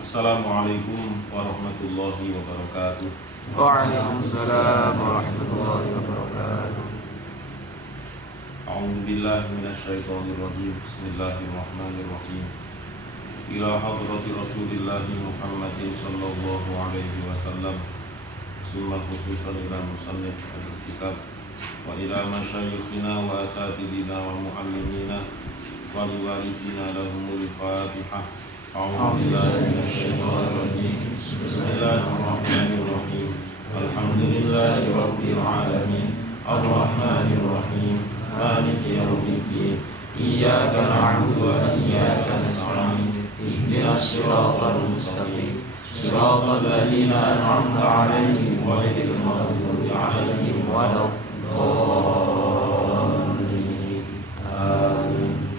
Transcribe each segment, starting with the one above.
Assalamualaikum warahmatullahi wabarakatuh. Waalaikumsalam warahmatullahi wabarakatuh. A'udzu billahi minasyaitonir rajim. Bismillahirrahmanirrahim. Ila hadrati Rasulillah Muhammadin sallallahu alaihi wasallam. Summa khususan ila musannif al-kitab wa ila masyayikhina wa asatidina wa muallimina wa liwalidina lahumul Fatihah. A'udzu billahi minasyaitonir rajim. Bismillahirrahmanirrahim. Alhamdulillahi rabbil alamin. Ar-Rahmanir Rahim. Maliki yaumiddin. Iyyaka na'budu wa iyyaka nasta'in. Ihdinas siratal mustaqim. Siratal ladzina an'amta 'alaihim ghairil maghdubi 'alaihim waladdallin. Amin.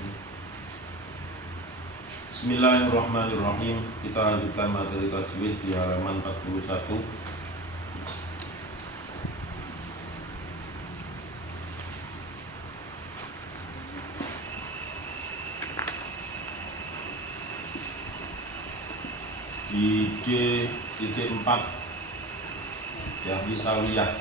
Bismillahirrahmanirrahim. Kita lanjutkan materi tajwid di halaman 41. Di D.4 ya, Lisawiyah.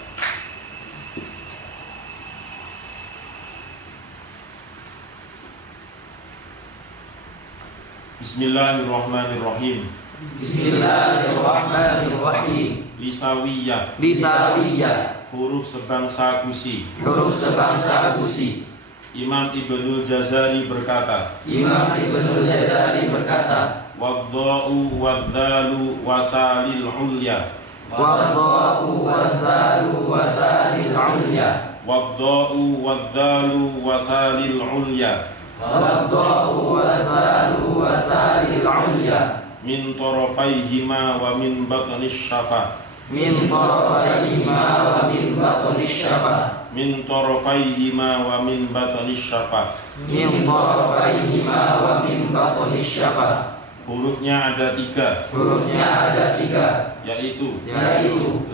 Bismillahirrahmanirrahim. Bismillahirrahmanirrahim. Lisawiyah. Lisawiyah. Huruf sebangsa Gusi. Huruf sebangsa Gusi. Imam Ibnul Jazari berkata, Imam Ibnul Jazari berkata, Wadda'u waddalu wasalil ulya. Wadda'u waddalu wasalil ulya. Wadda'u waddalu wasalil ulya. Wadda'u waddalu wasalil ulya. Min tarafayhima wa min batnish syafa. Min tarafayhima wa min batnish syafa. Min tarafayhima wa min batnish syafa. Min tarafayhima wa min batnish syafa. Hurufnya ada 3. Hurufnya ada 3, yaitu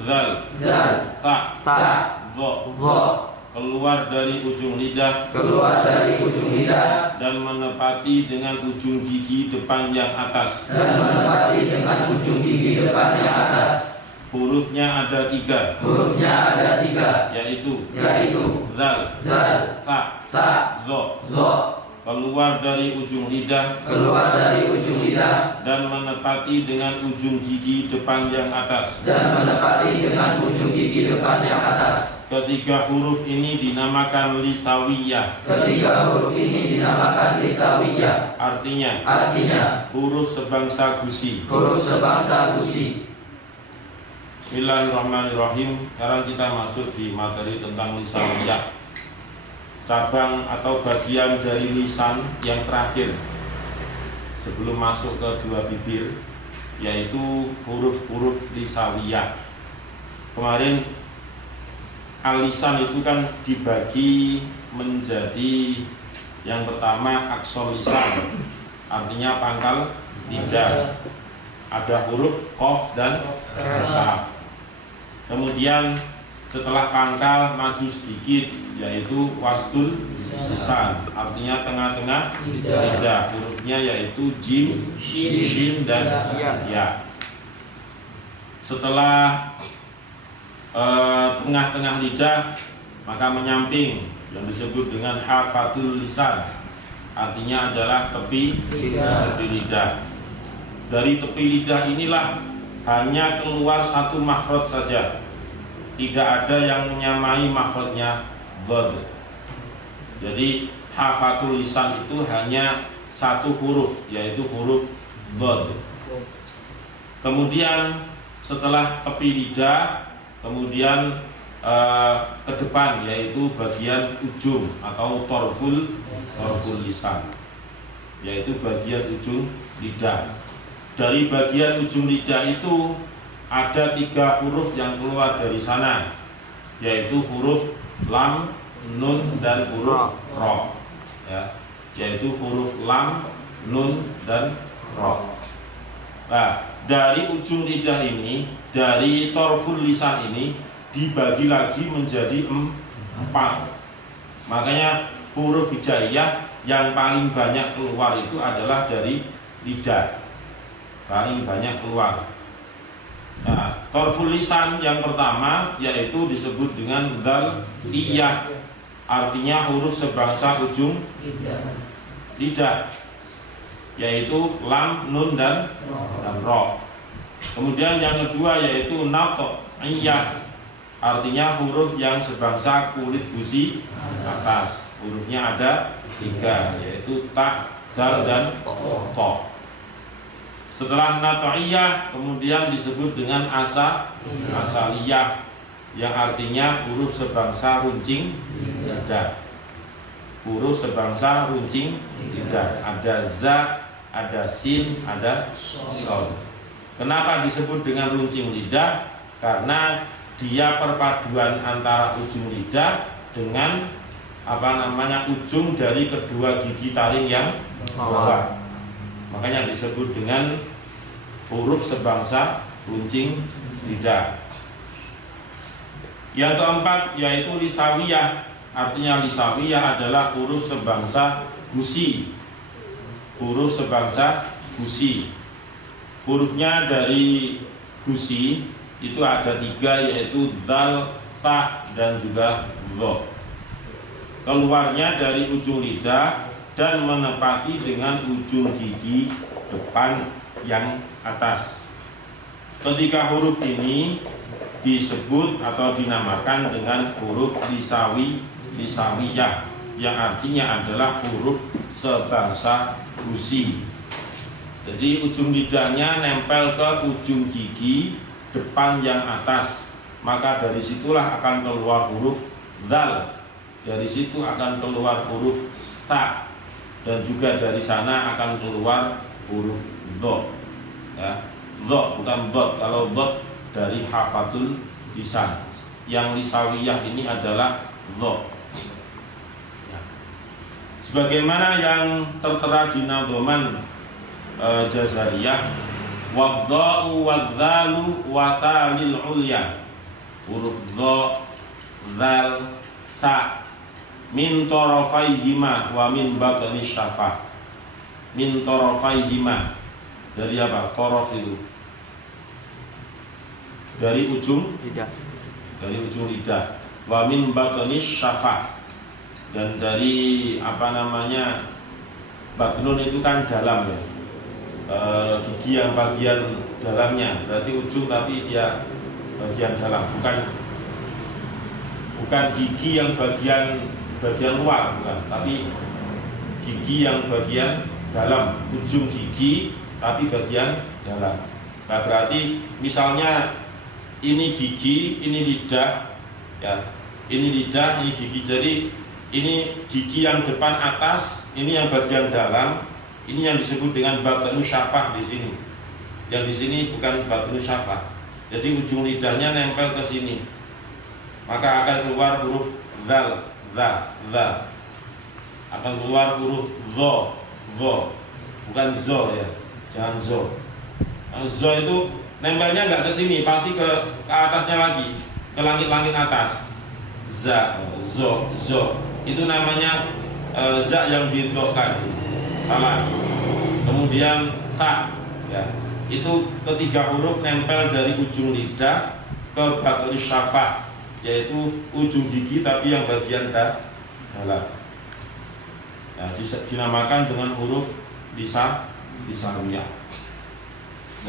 zal, ta, dho, keluar dari ujung lidah dan menepati dengan ujung gigi depan yang atas. Hurufnya ada 3, yaitu zal, ta, dho, keluar dari ujung lidah dan menepati dengan ujung gigi depan yang atas. Ketiga huruf ini dinamakan lisawiyah. Artinya huruf sebangsa Gusi. Bismillahirrahmanirrahim. Sekarang kita masuk di materi tentang lisawiyah, cabang atau bagian dari lisan yang terakhir sebelum masuk ke dua bibir, yaitu huruf-huruf lisawiyah. Kemarin al-lisan itu kan dibagi menjadi yang pertama aksor lisan, artinya pangkal lidah. Ada huruf qaf dan kaf. Kemudian setelah pangkal maju sedikit, yaitu wastul lisan, artinya tengah-tengah lidah. Hurufnya yaitu jim, shin, dan ya. Setelah tengah-tengah lidah, maka menyamping, yang disebut dengan hafatul lisan, artinya adalah tepi lidah. Dari tepi lidah inilah hanya keluar satu makhraj saja. Tidak ada yang menyamai makhrajnya dhad. Jadi hafatul lisan itu hanya satu huruf, yaitu huruf dhad. Kemudian setelah tepi lidah, kemudian ke depan, yaitu bagian ujung atau torful lisan, yaitu bagian ujung lidah. Dari bagian ujung lidah itu ada 3 huruf yang keluar dari sana, yaitu huruf lam, nun, dan huruf ro, ya, yaitu huruf lam, nun, dan ro. Nah, dari ujung lidah ini, dari torful lisan ini dibagi lagi menjadi 4. Makanya huruf hijaiyah yang paling banyak keluar itu adalah dari lidah. paling banyak keluar. Nah, torful lisan yang pertama yaitu disebut dengan dal iyah, artinya huruf sebangsa ujung lidah, yaitu lam, nun dan ro. Kemudian yang kedua yaitu nato iyah, artinya huruf yang sebangsa kulit gusi atas. Hurufnya ada 3, yaitu ta, dal dan to. Setelah natoiyah kemudian disebut dengan asaliyah, yang artinya huruf sebangsa runcing lidah. Huruf sebangsa runcing lidah. Ada za, ada sin, ada sol. Kenapa disebut dengan runcing lidah? Karena dia perpaduan antara ujung lidah dengan ujung dari kedua gigi taring yang bawah. Makanya disebut dengan huruf sebangsa runcing lidah. Yang keempat yaitu lisawiyah. Artinya lisawiyah adalah huruf sebangsa gusi. Huruf sebangsa gusi. Hurufnya dari gusi itu ada 3, yaitu dal, ta, dan juga lo. Keluarnya dari ujung lidah dan menepati dengan ujung gigi depan yang atas. Ketiga huruf ini disebut atau dinamakan dengan huruf lisawiyah, yang artinya adalah huruf sebangsa gusi. Jadi ujung lidahnya nempel ke ujung gigi depan yang atas, maka dari situlah akan keluar huruf dal. Dari situ akan keluar huruf ta, dan juga dari sana akan keluar huruf do. Ya, do bukan dot. Kalau dot dari hafatul lisan. Yang lisawiyah ini adalah do. Ya. Sebagaimana yang tertera di nadhoman Jazariyah, wadda'u wadzalu wasalil ulya. Huruf do, zal, sa, min tarafaihima wa min batni syafah. Min tarafaihima, dari apa? Torof itu dari ujung lidah. Dari ujung lidah. Wa min batni syafah, dan dari batnun itu kan dalam ya. Gigi yang bagian dalamnya, berarti ujung tapi dia bagian dalam, bukan gigi yang bagian luar, bukan, tapi gigi yang bagian dalam, ujung gigi tapi bagian dalam. Nah, berarti misalnya ini gigi, ini lidah, ya, ini lidah, ini gigi. Jadi ini gigi yang depan atas, ini yang bagian dalam. Ini yang disebut dengan batnu syafah di sini. Yang di sini bukan batnu syafah. Jadi ujung lidahnya nempel ke sini. Maka akan keluar huruf zal, za. Akan keluar huruf zo. Bukan zo ya. Jangan zo. Zo itu nempelnya nggak ke sini, pasti ke atasnya lagi, ke langit-langit atas. Za, zo. Itu namanya za yang didokkan. Salah. Kemudian ta, ya, itu ketiga huruf nempel dari ujung lidah ke batni syafah, yaitu ujung gigi tapi yang bagian dalam. Nah, dinamakan dengan huruf lisawiyah.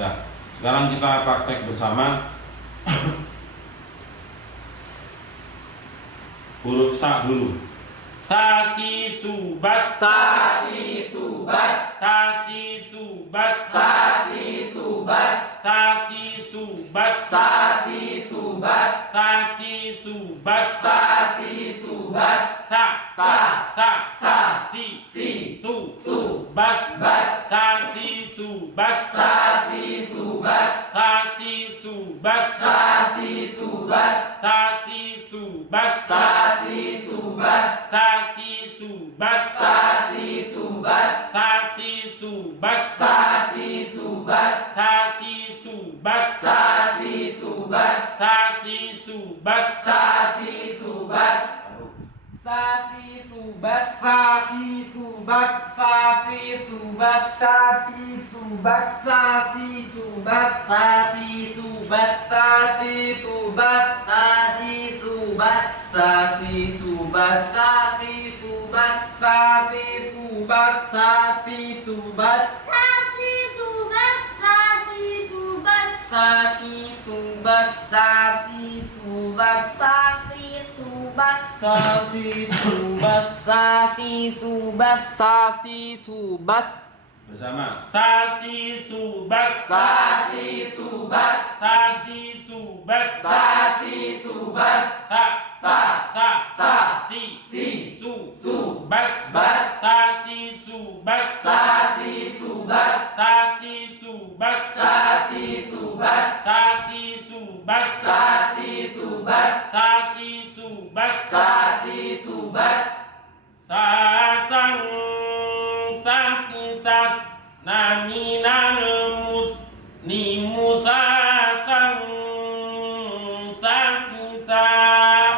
Nah, sekarang kita praktek bersama huruf sa dulu. Sati subat, Sati subat, sati subat, sati subat, sati subat, sati subat, sati subat, sati subat, sa si subat, bat, sati subat, sati subat, sati subat, sati subat, sati subat, sati subat, sati subat, sati subat, sati subat, sati subat, sati subat, sati subat, sati subat, sati subat, Sasi subat, Sati subat, sasi subat, sati subat. subat sasi subat sasi subat sasi subat sasi subat sasi subat sasi subat sasi subat sasi subat sasi subat sasi subat sasi subat sasi subat sasi subat sasi subat bersama sasi subat Sasi subat, sasi subat sasi subat, sa si subat sasi subat sasi subat, sasi subat sasi subat, sasi subat sasi subat, sasi subat sasi subat, sasang sakisat naminal musni musasang sakisat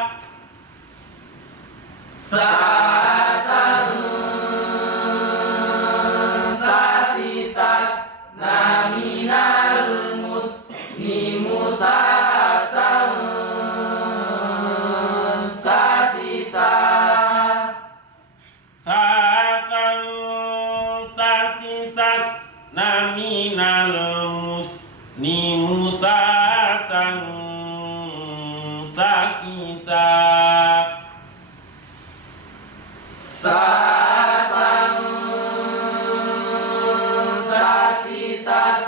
sasang sasisat naminal musni musasang sasisat sasang sakisat naminal musni musasang sakisat sasang sasisat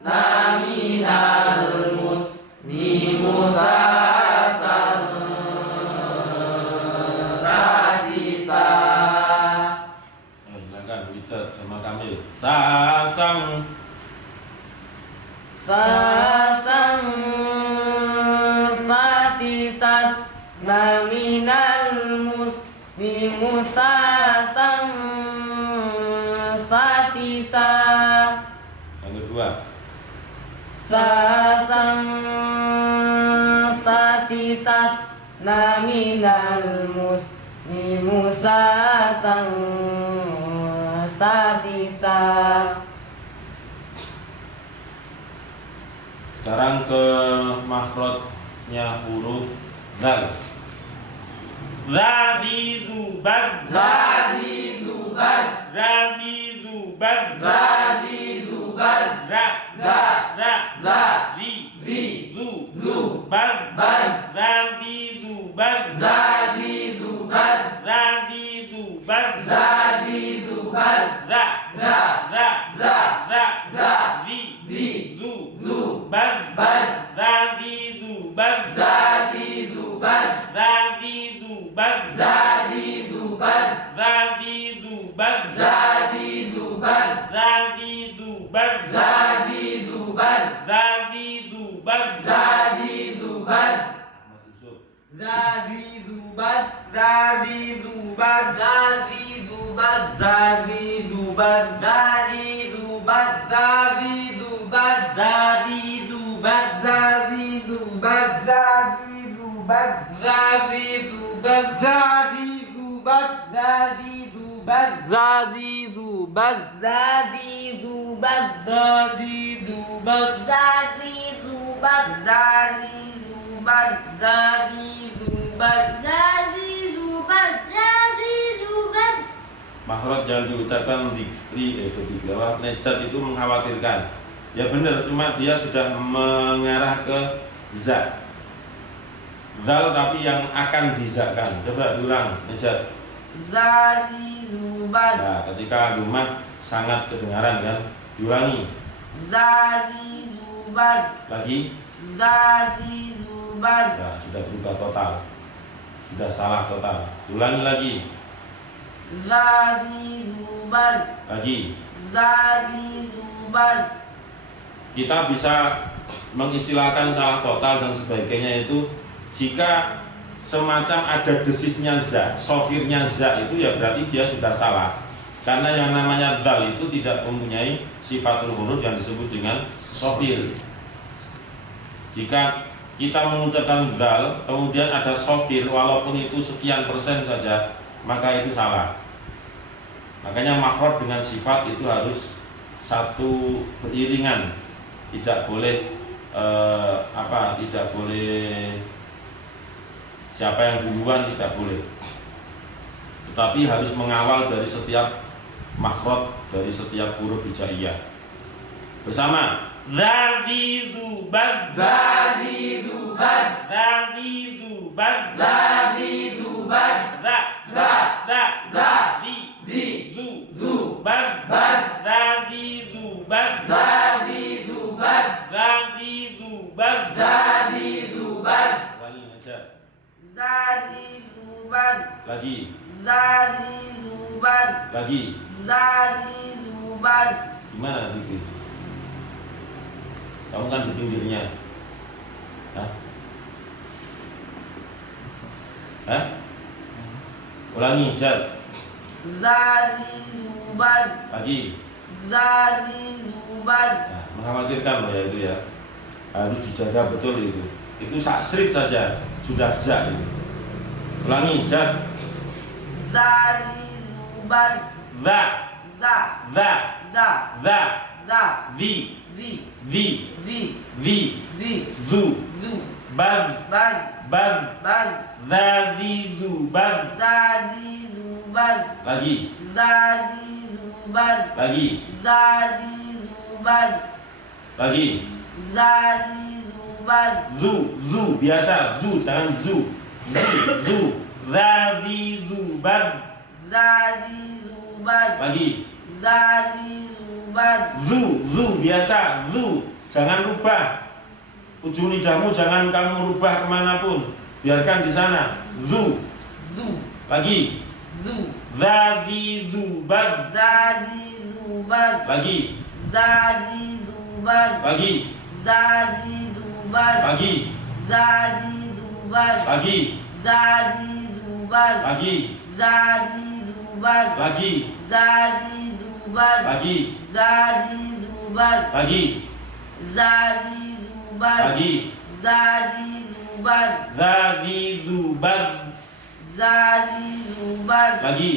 naminal musni musasang sasisat silakan Widat sama Kamil. Sasang sasang satisas naminal musni musasang satisas yang kedua. sasang satisas naminal musni musasang satisas. Sekarang ke makhrajnya huruf zal. Rabi dubat, Rabi dubat, rabi dubat, Rabi dubat, ra Ra, ri Ri, lu ban Ban, rabi dubat, Rabi dubat, rabi dubat, Rabi dubat, ra Ra, ri Lu, ban Ban, rabi dubat, Rabi dubat, rabi dubat, Rabi dubat, rabi dubat, Rabi dubat, rabi dubat, Rabi dubat, rabi dubat, Rabi dubat, Zabi zubat, zabi zubat, zabi zubat, zabi zubat, zabi zubat, zabi zubat, zabi zubat, zabi zubat, zabi zubat, zabi zubat, zabi zubat, zabi zubat, zabi zubat, zabi zubat, zabi zubat, zabi zubat, zabi zubat, zabi zubat. Makhraj yang diucapkan ketiga nejat itu mengkhawatirkan. Ya benar, cuma dia sudah mengarah ke za. Zal tapi yang akan dizakkan. Coba diulang nejat. Zazi zubat. Nah, ketika rumah sangat kedengaran kan. Diulangi. Zazi zubat. Lagi. Zazi zubat. Nah, sudah berubah total. Sudah salah total. Ulangi lagi. Zazi zubat. Lagi. Zazi zubat. Kita bisa mengistilahkan salah total dan sebagainya itu jika semacam ada desisnya za, sofirnya za itu ya berarti dia sudah salah. Karena yang namanya dal itu tidak mempunyai sifatul huruf yang disebut dengan sofir. Jika kita mengucapkan dal kemudian ada sofir walaupun itu sekian persen saja, maka itu salah. Makanya makhraj dengan sifat itu harus satu beriringan, tidak boleh tidak boleh siapa yang duluan, tidak boleh, tetapi harus mengawal dari setiap makhraj, dari setiap huruf hijaiyah bersama. Dzadi duban, Dzadi duban, dzadi duban, Dzadi duban, dza di duban, ban, dzadi duban, Dzadi duban, dzadi duban. Dzadi duban, Ulangi aja. Zadi zuban, Lagi, zadi zuban, lagi. zadi zuban, Gimana Vivi? Kamu kan di pinggirnya. Hah? Hah? Ulangi, Jad. zadi zuban, Lagi. zadi zuban, Nah, mengkhawatirkan loh ya itu ya. Harus dijaga betul itu. Itu saksrit saja sudah za itu. Ulangi, Jad. zadi zuban, Za, za, za, za, za, za, di, zi, di, zi, di, zi, zu, zu, ban, ban, ban, ban, zadi zuban. zadi zuban, Lagi, zadi zuban, lagi, zadi zuban, lagi. zadi zuban, Zu, biasa, jangan zu. Zu, zadi zuban. zadi zuban, Lagi, zadi zuban, zu, biasa, jangan rubah. Ujung lidahmu jangan kamu rubah kemanapun, biarkan di sana. Zu, zu, lagi, zu, zadi zuban. zadi zuban, Lagi, zadi zuban, lagi, zadi zuban, lagi, zadi zuban, lagi, zadi zuban, lagi, zadi zuban, lagi, zadi zuban, lagi, zadi zuban, lagi, zadi zuban, lagi, zadi zuban, zadi zuban. zadi zuban, Lagi,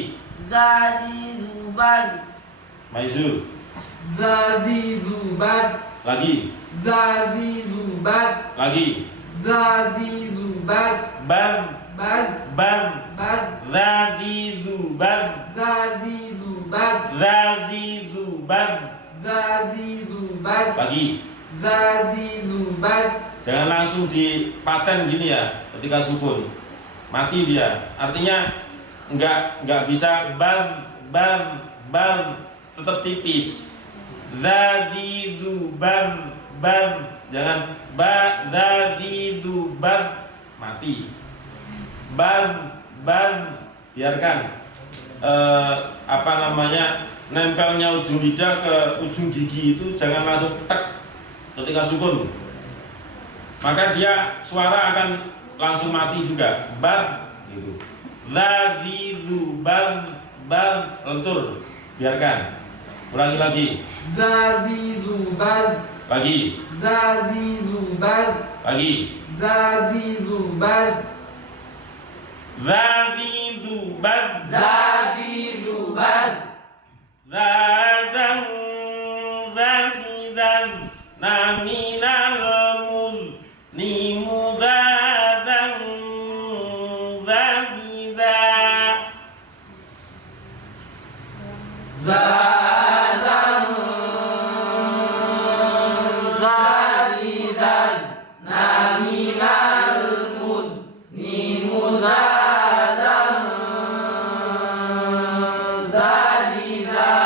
zadi zuban, Maizul. Dzadi duban, Lagi, Dzadi duban, lagi, Dzadi duban, ban, ban, ban, ban, zadi zuban, Dzadi duban, zadi zuban. Dzadi duban, Lagi, Dzadi duban, jangan langsung dipaten gini ya, ketika sukun mati dia. Artinya nggak bisa ban, tetap tipis. Zadi zuban, ban, jangan zadi zuban, mati. Ban, biarkan nempelnya ujung lidah ke ujung gigi itu jangan langsung tek ketika sukun, maka dia suara akan langsung mati juga. Ban gitu. Zadi zuban, ban, lentur, biarkan. Ulangi lagi. Dzadi duban, Lagi, Dzadi duban, lagi. Dzadi duban, Zadi zuban, Dzadi duban, zadan, zadidan, naminal mul, nimu zadan, zadida. Zadan, Zadidan, Naminal mud, Nimuzadan, Zadida,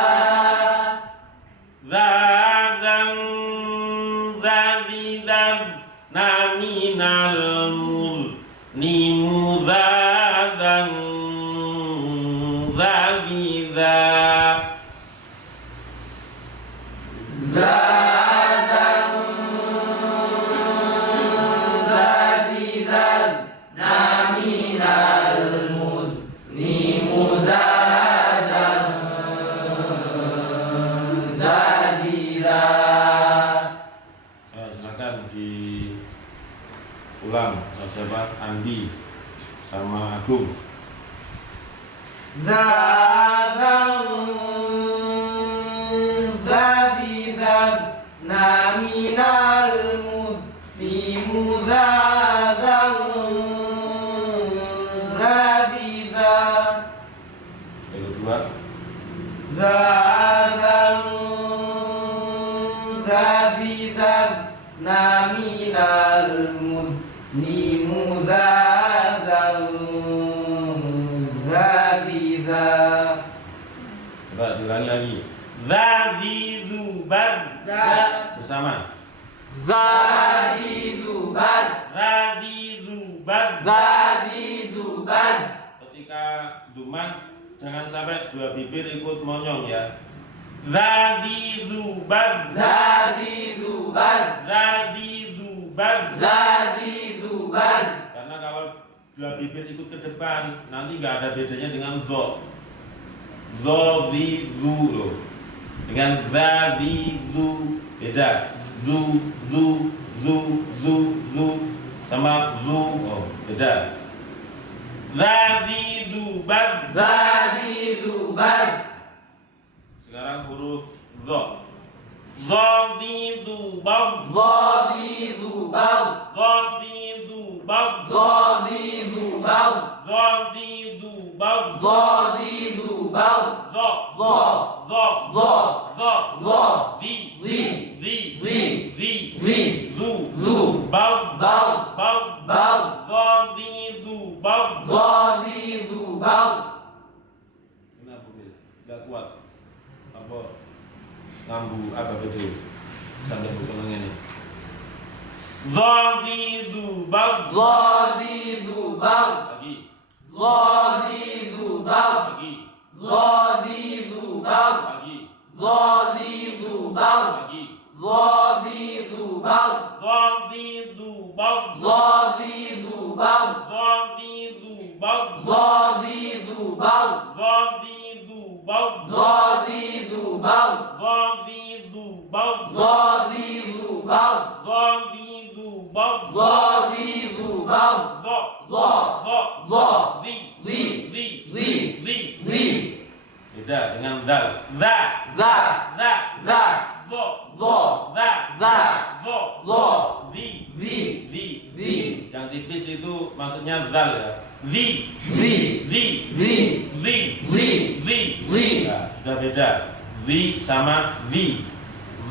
Zadan, zadidan, naminal mul, nimu zadan, zadida. Zadan, Zadidan, Naminal mud, Nimuzadan, Zadida. Silakan diulang. Siapa? Andi sama Agung. Zadan, Zadidan, zizan naminal mudni muzazan zaziza. Coba diulangi lagi. Zazizuban. Bersama. Zazizuban. Zazizuban. Zazizuban. Ketika dumah jangan sampai dua bibir ikut monyong ya. Zazizuban. Zazizuban. Zazizuban. Zazizuban. Karena kalau dua bibir ikut ke depan nanti nggak ada bedanya dengan do. Do di du loh. Dengan zazizu beda. Du sama zu oh beda. Zazizuban. Zazizuban. Sekarang huruf do. Zazizuban. Zazizuban. Zazizuban. Zazizuban. Zazizuban. Zazizuban. Do. Do. Do. Do. Do. Do. Di. Di. Di. Di. Di. Di. Zu. Zu. Bau. Bau. Bau. Bau. Zazizuban. Zazizuban. Kenapa Bil? Gak kuat. Apa? Ngambu apa betul? Sampai bukan ini. Zazizuban. Zazizuban. Lagi. Zazizuban. Lagi. Zazizuban. Lagi. Zazizuban. Lagi. Zazizuban. Zazizuban. Zazizuban. Zazizuban. Zazizuban. Zazizuban. Zazizuban. Zazizuban. Zazizuban. Zazizuban. Zazizuban. Do. Do. Do. Do. Li. Li. Li. Li. Li. Li. Beda dengan dal. Da. Da. Da. Da. Do. Do. Da. Da. Do. Do. Di. Di. Di. Di. Yang tipis itu maksudnya dal ya. Li. Li. Li. Li. Li. Li. Li. Li. Nah, sudah beda. Li sama li.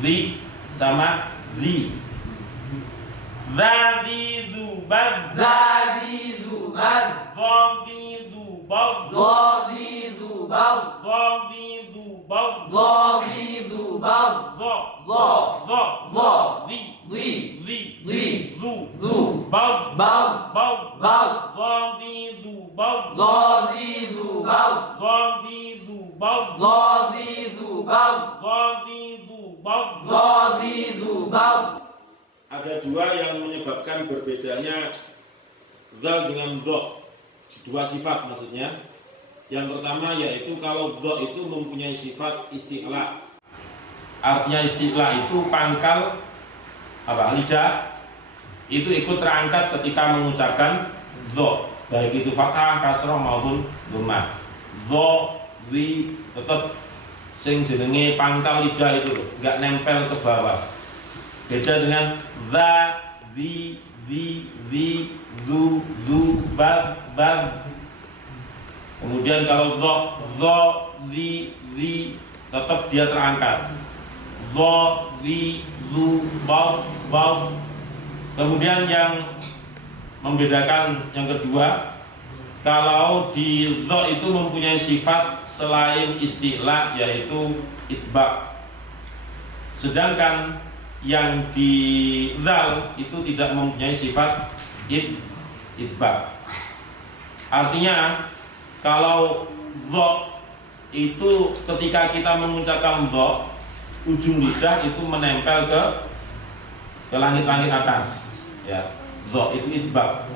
Li sama li. Zazizuban. Zazizuban. Zazizuban. Zazizuban. Zazizuban. Zazizuban. Do. Do. Do. Do. Li. Li. Li. Li. Lu. Lu. Bau. Bau. Bau. Bau. Zazizuban. Zazizuban. Zazizuban. Zazizuban. Zazizuban. Zazizuban. Ada dua yang menyebabkan berbedanya zal dengan do. Dua sifat maksudnya. Yang pertama yaitu kalau do itu mempunyai sifat isti'la. Artinya isti'la itu pangkal apa lidah itu ikut terangkat ketika mengucapkan do, baik itu fathah, kasroh maupun dhammah. Do, di tetap sing jenenge pangkal lidah itu enggak nempel ke bawah. Beda dengan za, di, du, bab. Kemudian kalau do, di, tetap dia terangkat. Do, di, du, bau. Kemudian yang membedakan yang kedua, kalau di do itu mempunyai sifat selain isti'la yaitu itba. Sedangkan yang di zal itu tidak mempunyai sifat itba. Artinya kalau do itu ketika kita mengucapkan do, ujung lidah itu menempel ke langit-langit atas. Ya, do itu itba.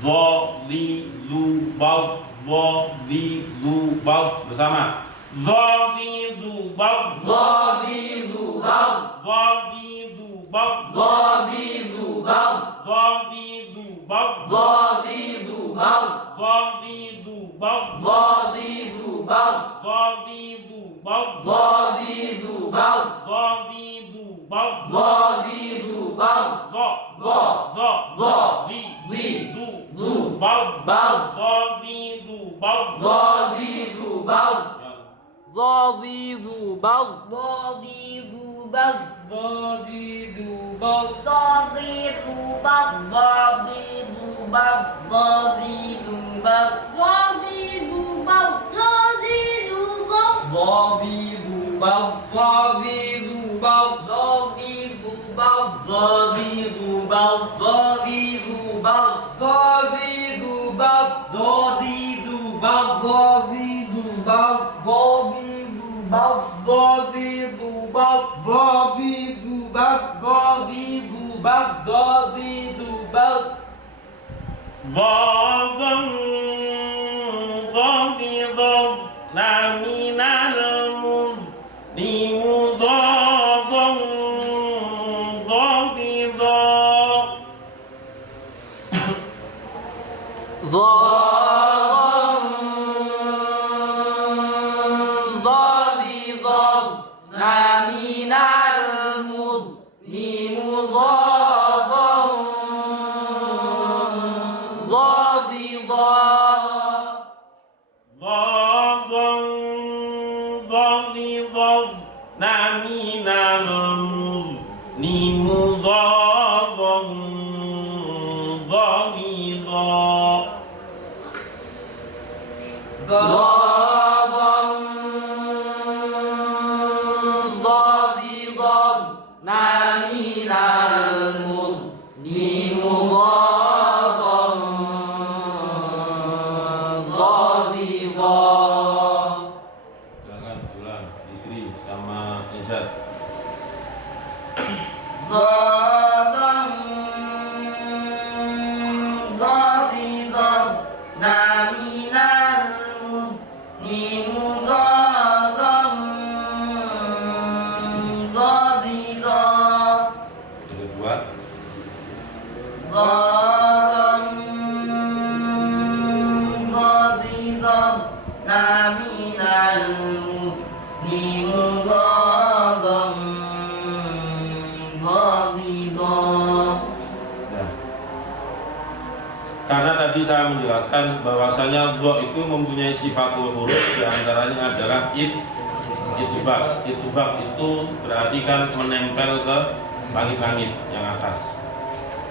Do, li, lu, bau. Do, li, lu, bau bersama. Do, li, lu, bau. Zazizuban. Zazizuban. Zazizuban. Zazizuban. Zazizuban. Zazizuban. Zazizuban. Zazizuban. Zazizuban. Zazizuban. Zazizuban. Do. Do. Do. Do. Li. Li. Lu. Lu. Bau. Bau. Zazizuban. Zazizuban. Zazizuban. ضديد بض ضديد بض ضديد بض ضديد بض ضديد بض ضديد بض ضديد بض ضديد بض ضديد بض ضديد بض ضديد بض ضديد بض ضديد بض ضديد بض ضديد بض ضديد بض ضديد بض ضديد بض ضديد بض ضادا ضاضدا من المضني مضادا ضاضدا ضادا ضاضدا من المضني مضادا ضاضدا Silakan ulang Idri sama Izat. ضادا ضديدا من المضني مضادا ضديدا Yang kedua ضادا ضديدا من المضني مضادا ضديدا. Nah, karena tadi saya menjelaskan bahwasanya dha itu mempunyai sifatul huruf, diantaranya adalah itubak. Itubak itu berarti kan menempel ke langit-langit yang atas.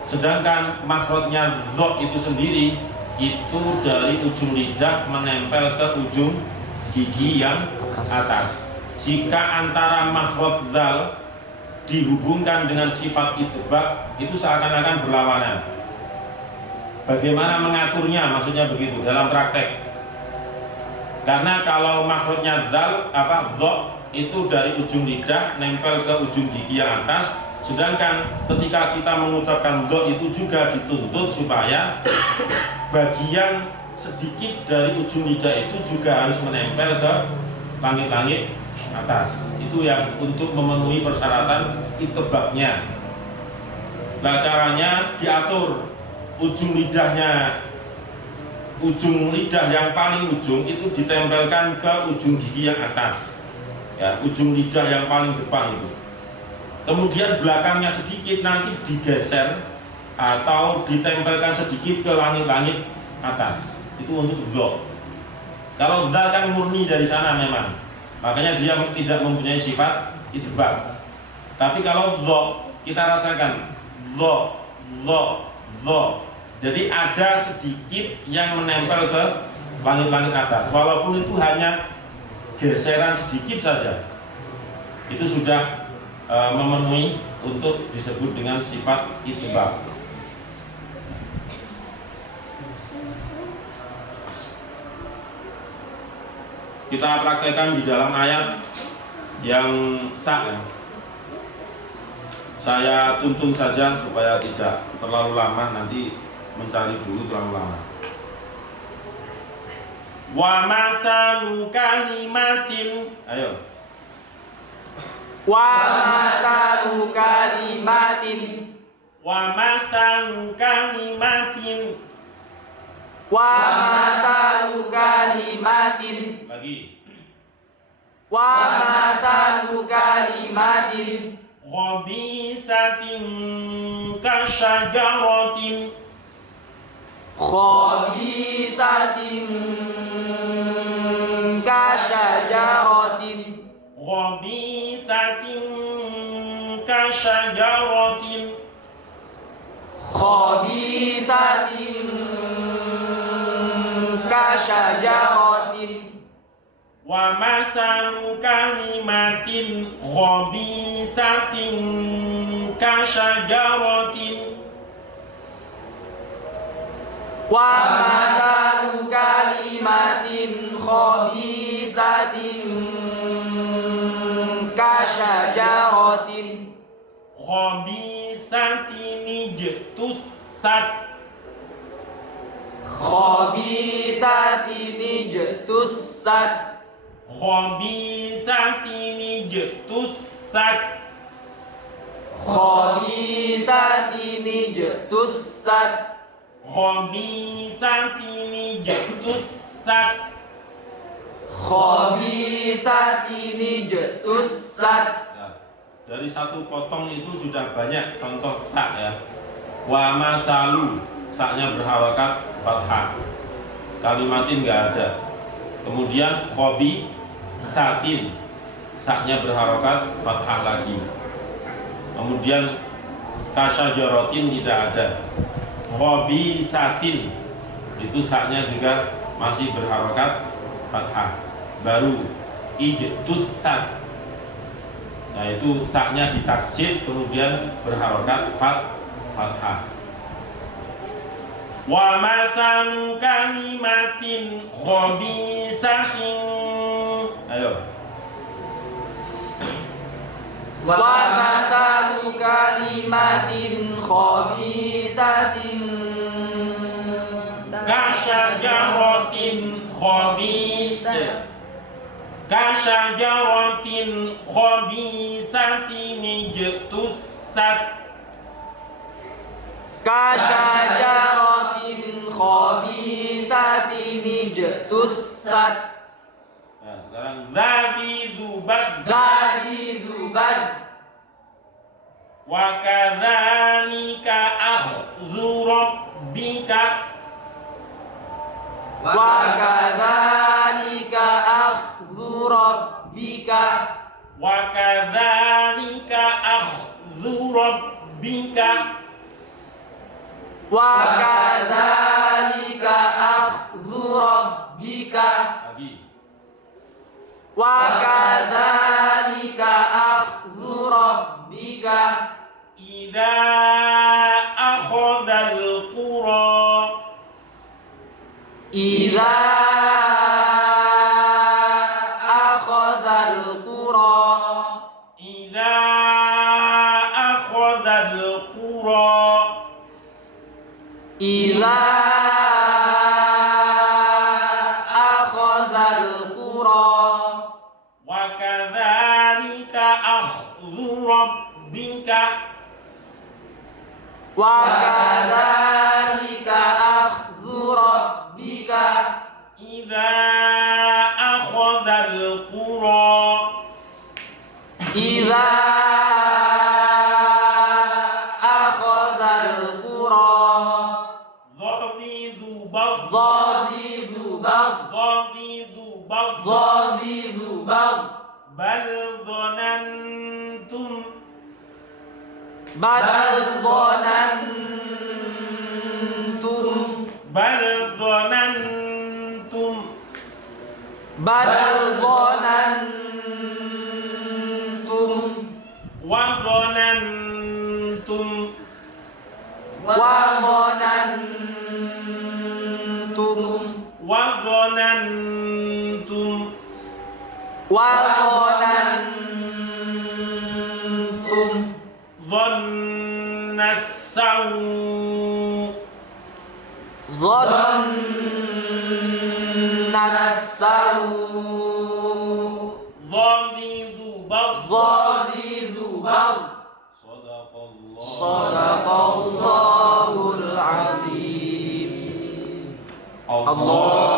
Sedangkan makhrajnya dha itu sendiri itu dari ujung lidah menempel ke ujung gigi yang atas. Jika antara makhraj dzal dihubungkan dengan sifat itubak, itu seakan-akan berlawanan. Bagaimana mengaturnya? Maksudnya begitu dalam praktek. Karena kalau makhrajnya dzal dha itu dari ujung lidah nempel ke ujung gigi yang atas, sedangkan ketika kita mengucapkan dha itu juga dituntut supaya bagian sedikit dari ujung lidah itu juga harus menempel ke langit-langit atas. Itu yang untuk memenuhi persyaratan itubaknya. Nah, caranya diatur ujung lidah yang paling ujung itu ditempelkan ke ujung gigi yang atas. Ya, ujung lidah yang paling depan itu. Kemudian belakangnya sedikit nanti digeser atau ditempelkan sedikit ke langit-langit atas. Itu untuk dha. Kalau dzal kan murni dari sana memang, makanya dia tidak mempunyai sifat itubak. Tapi kalau dha kita rasakan dha. Jadi ada sedikit yang menempel ke langit-langit atas, walaupun itu hanya geseran sedikit saja. Itu sudah memenuhi untuk disebut dengan sifat itubak. Kita praktekkan di dalam ayat yang sa ya. Saya tuntun saja supaya tidak terlalu lama, nanti mencari dulu terlalu lama. Wa masalu kalimatin, ayo. Wa masalu kalimatin. Wa masalu kalimatin. Wa masalu kalimatin. Lagi. Wa masalu kalimatin. Khabisatin kasyajaratin. Khabisatin kasyajaratin. Khabisatin kasyajaratin khabisatin kasyajaratin wa masalu kalimatin khabisatin kasyajaratin wa masalu kalimatin khabisatin kasyajaratin khabisatin ijtussat khabisatin ijtussat khabisatin ijtussat khabisatin ijtussat khabisatin ijtussat khabisatin ijtussat. Dari satu potong itu sudah banyak contoh sa ya. Wa masalu, sa-nya berharokat fathah. Kalimatin nggak ada. Kemudian khobi satin, sa-nya berharokat fathah lagi. Kemudian kasyajaratin tidak ada. Khobi satin, itu sa-nya juga masih berharokat fathah. Baru ijtussat, nah itu sa-nya ditasjid kemudian berharokat fathah. Wa masalu kalimatin khabisatin, ayo. Wa masalu kalimatin khabisatin kasyajaratin khabisah kasyajaratin khabisatin ijtussat kasyajaratin khabisatin ijtussat. Nah, sekarang dzati dzubad Dzubad wa kadzalika akhdhu rabbika wa kadzalika akhdhu rabbika wa kadzalika akhdhu rabbika wa kadzalika akhdhu rabbika lagi wa kadzalika akhdhu rabbika idza akhadhal qura idza akhadhal qura idza akhadhal qura idza akhadhal qura wa kadzalika akhdhu rabbika wa kadzalika akhdhu rabbika idza akhadhal qura idza akhadhal qura dhadidu bad dhadidu bad dhadidu bad dhadidu bad bal dhanantum bal dhanantum bal dhanantum bal dhanantum wa dhanantum wa dhanantum wa dhanantum wa dhanantum dhanna as-sawu dhanna as-sawu dhadidu bad dhadidu bad sadaqallah sadaqallahul azim. Allah